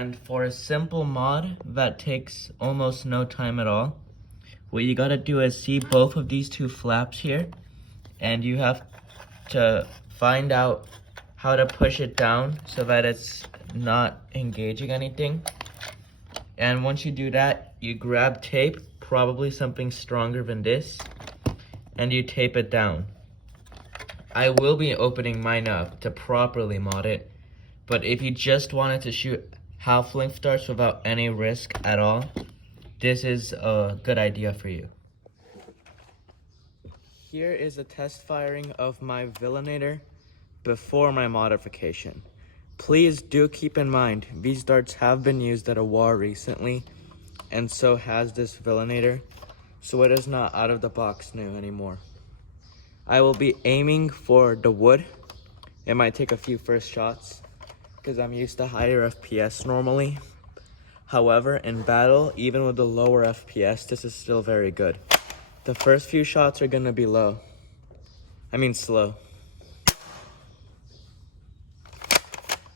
And for a simple mod that takes almost no time at all, what you gotta do is see both of these two flaps here, and you have to find out how to push it down so that it's not engaging anything. And once you do that, you grab tape, probably something stronger than this, and you tape it down. I will be opening mine up to properly mod it, but if you just wanted to shoot half-length darts without any risk at all, this is a good idea for you. Here is a test firing of my Villanaitor before my modification. Please do keep in mind, these darts have been used at a war recently, and so has this Villanaitor, so it is not out of the box new anymore. I will be aiming for the wood. It might take a few first shots, because I'm used to higher FPS normally. However, in battle, even with the lower FPS, this is still very good. The first few shots are gonna be slow.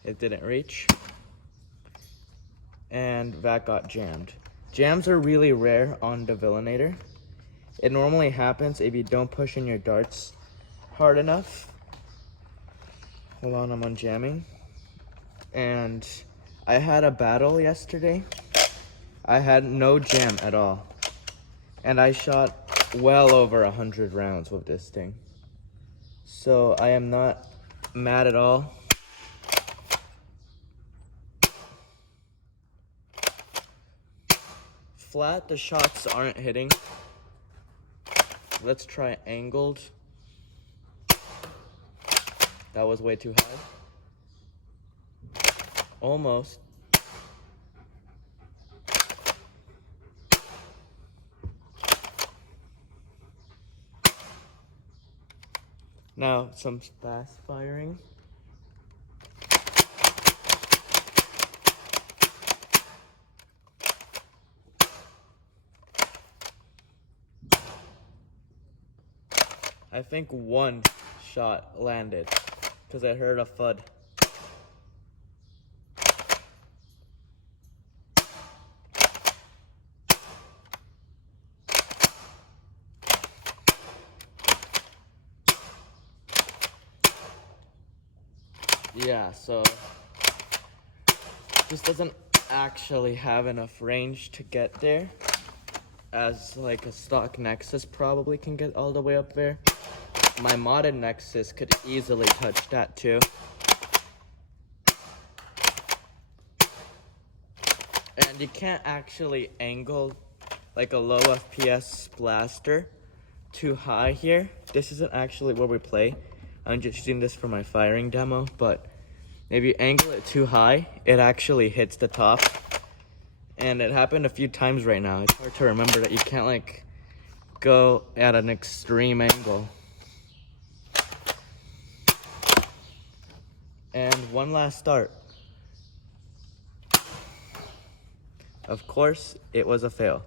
It didn't reach. And that got jammed. Jams are really rare on the Villanaitor. It normally happens if you don't push in your darts hard enough. Hold on, I'm unjamming. And I had a battle yesterday. I had no jam at all. And I shot well over 100 rounds with this thing. So I am not mad at all. Flat, the shots aren't hitting. Let's try angled. That was way too high. Almost. Now, some fast firing. I think one shot landed because I heard a thud. Yeah, so this doesn't actually have enough range to get there, as like a stock Nexus probably can get all the way up there. My modded Nexus could easily touch that too. And you can't actually angle like a low FPS blaster too high here. This isn't actually where we play. I'm just using this for my firing demo, but if you angle it too high, it actually hits the top. And it happened a few times right now. It's hard to remember that you can't like go at an extreme angle. And one last start. Of course, it was a fail.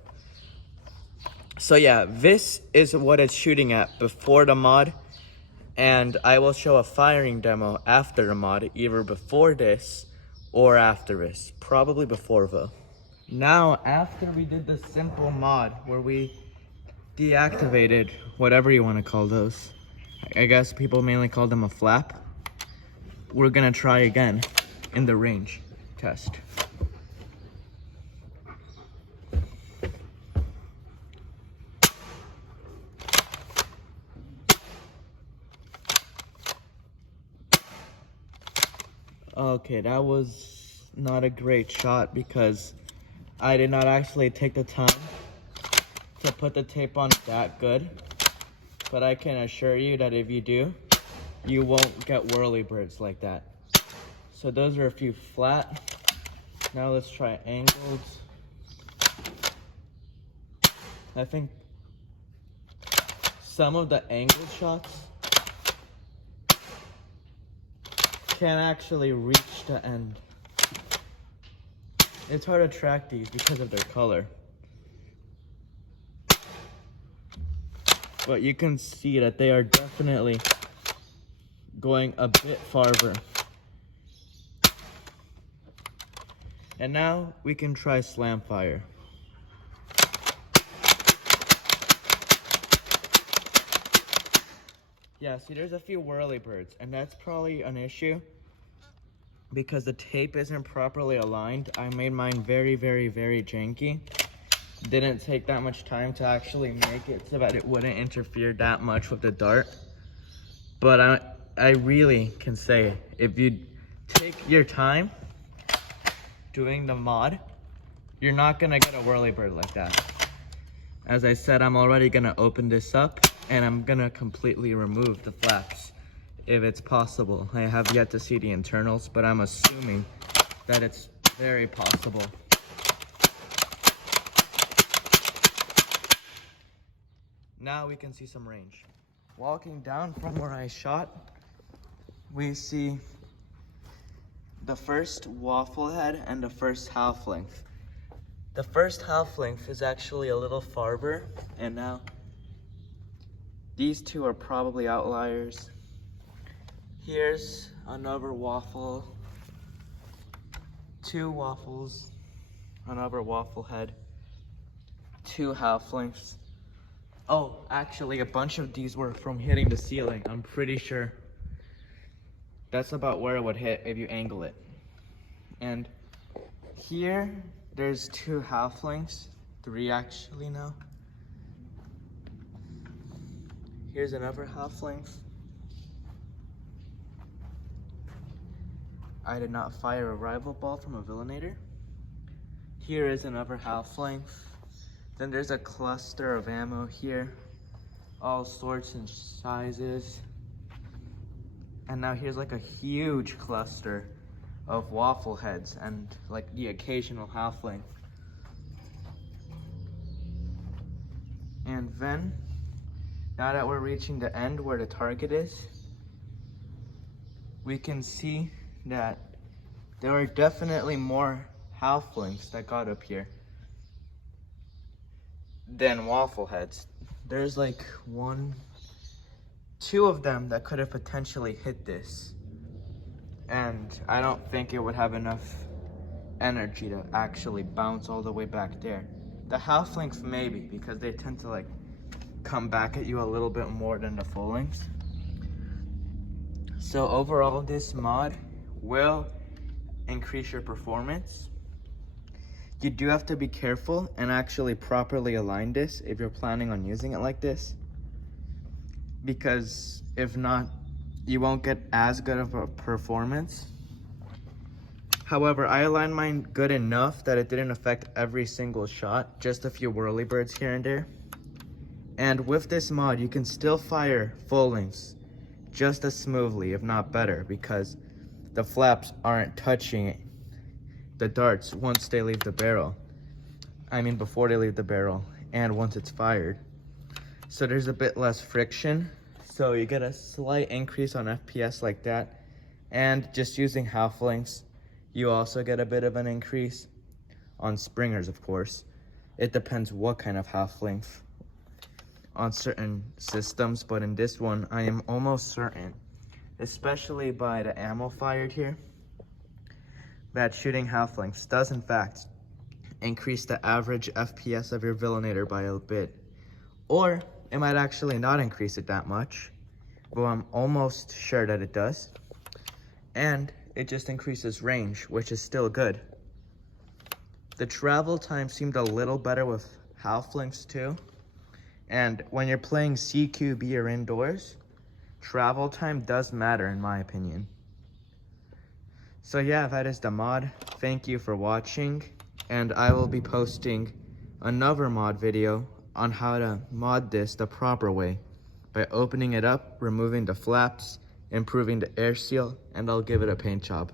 So yeah, this is what it's shooting at before the mod. And I will show a firing demo after the mod, either before this or after this. Probably before though. Now, after we did the simple mod where we deactivated whatever you want to call those, I guess people mainly call them a flap, we're gonna try again in the range test. Okay, that was not a great shot because I did not actually take the time to put the tape on that good. But I can assure you that if you do, you won't get whirly birds like that. So those are a few flat. Now let's try angled. I think some of the angled shots can't actually reach the end. It's hard to track these because of their color. But you can see that they are definitely going a bit farther. And now we can try slam fire. Yeah, see, there's a few whirly birds, and that's probably an issue because the tape isn't properly aligned. I made mine very, very, very janky. Didn't take that much time to actually make it so that it wouldn't interfere that much with the dart. But I really can say, if you take your time doing the mod, you're not gonna get a whirly bird like that. As I said, I'm already gonna open this up and I'm gonna completely remove the flaps if it's possible. I have yet to see the internals, but I'm assuming that it's very possible. Now we can see some range. Walking down from where I shot, we see the first waffle head and the first half length. The first half length is actually a little farther, and now these two are probably outliers. Here's another waffle, two waffles, another waffle head, two half lengths. Oh, actually a bunch of these were from hitting the ceiling, I'm pretty sure. That's about where it would hit if you angle it. And here, there's two half lengths, three actually now. Here's another half length. I did not fire a rival ball from a Villanaitor. Here is another half length. Then there's a cluster of ammo here, all sorts and sizes. And now here's like a huge cluster of waffle heads and like the occasional half length. And then, now that we're reaching the end where the target is, we can see that there are definitely more half lengths that got up here than waffle heads. There's like two of them that could have potentially hit this. And I don't think it would have enough energy to actually bounce all the way back there. The half length maybe, because they tend to like come back at you a little bit more than the full length. So overall, this mod will increase your performance. You do have to be careful and actually properly align this if you're planning on using it like this, because if not, you won't get as good of a performance. However, I aligned mine good enough that it didn't affect every single shot, just a few whirly birds here and there. And with this mod, you can still fire full lengths just as smoothly, if not better, because the flaps aren't touching the darts once they leave the barrel. I mean, before they leave the barrel and once it's fired. So there's a bit less friction. So you get a slight increase on FPS like that. And just using half lengths, you also get a bit of an increase on springers, of course. It depends what kind of half length on certain systems, but in this one, I am almost certain, especially by the ammo fired here, that shooting half lengths does in fact increase the average FPS of your Villanaitor by a bit. Or it might actually not increase it that much, but I'm almost sure that it does. And it just increases range, which is still good. The travel time seemed a little better with half lengths too. And when you're playing CQB or indoors, travel time does matter in my opinion. So yeah, that is the mod. Thank you for watching, and I will be posting another mod video on how to mod this the proper way by opening it up, removing the flaps, improving the air seal, and I'll give it a paint job.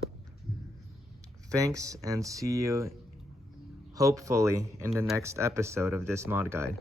Thanks, and see you hopefully in the next episode of this mod guide.